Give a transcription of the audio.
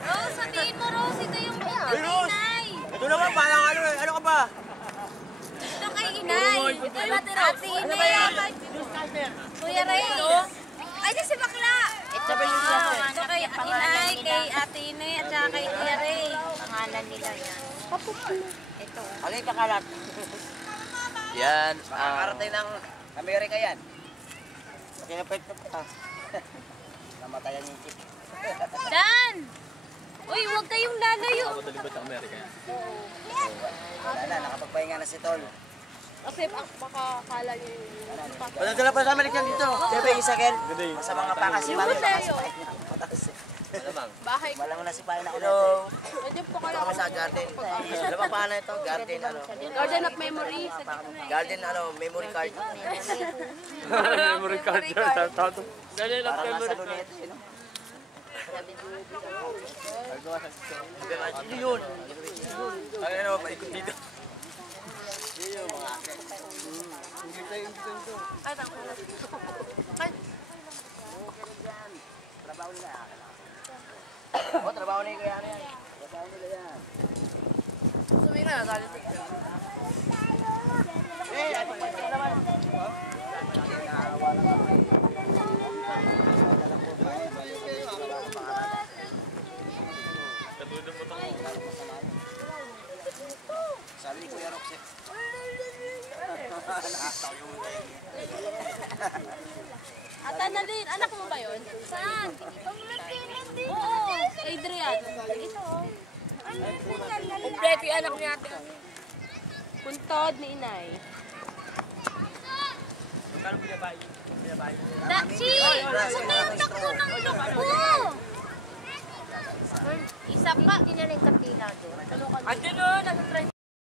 Rose, sabihin mo, Rose, ito yung inay. Ito naman, parang ano ka ba? Ito kay inay. Ito yung ate inay. Kuya Ray. Ay, si bakla. Ito kay inay, kay ate inay, at saka kay Kuya Ray. Pangalan nila yan. Ito. Ano yung kakalat? Yan. Makakarating ng Amerika yan. Kinapit ko pa. Namatayan yung chick. Dan! Uy, huwag kayong lalayo. Madali ba sa Amerika yan? Wala na, nakapagpahinga na si Tol. Kasi makakala niyo yung Padadala pa sa Amerika dito. Diba yung isa, Kel? Sa mga pakas si Mami. Ano bang? bahay. Walang nasipain ako. Hello. Nandiyan po Ito kayo. kami sa garden. Alam mo paano ito? Garden ano? Garden of Memory. Garden ano? Memory card. Memory card yan. Ganyan lang Parang memory nasa card. lunete. Ano yun? Ay, ano, maikot dito. Trabaho nila. Oh, trabaho nila yan. Trabaho nila yan. Sumi na, galit. Eh, ano pa ito naman? Sabi ni Kuya Rox eh. At Annalyn, anak mo ba yun? Saan? Oo, Adrian. Ito. Kompleto yung anak niya ate. Puntod ni inay. Magkano binabayi? Dachi! Saan na yung takbo ng takbo? Isa pa. Hindi na lang kapila doon. Andun o, nasa-try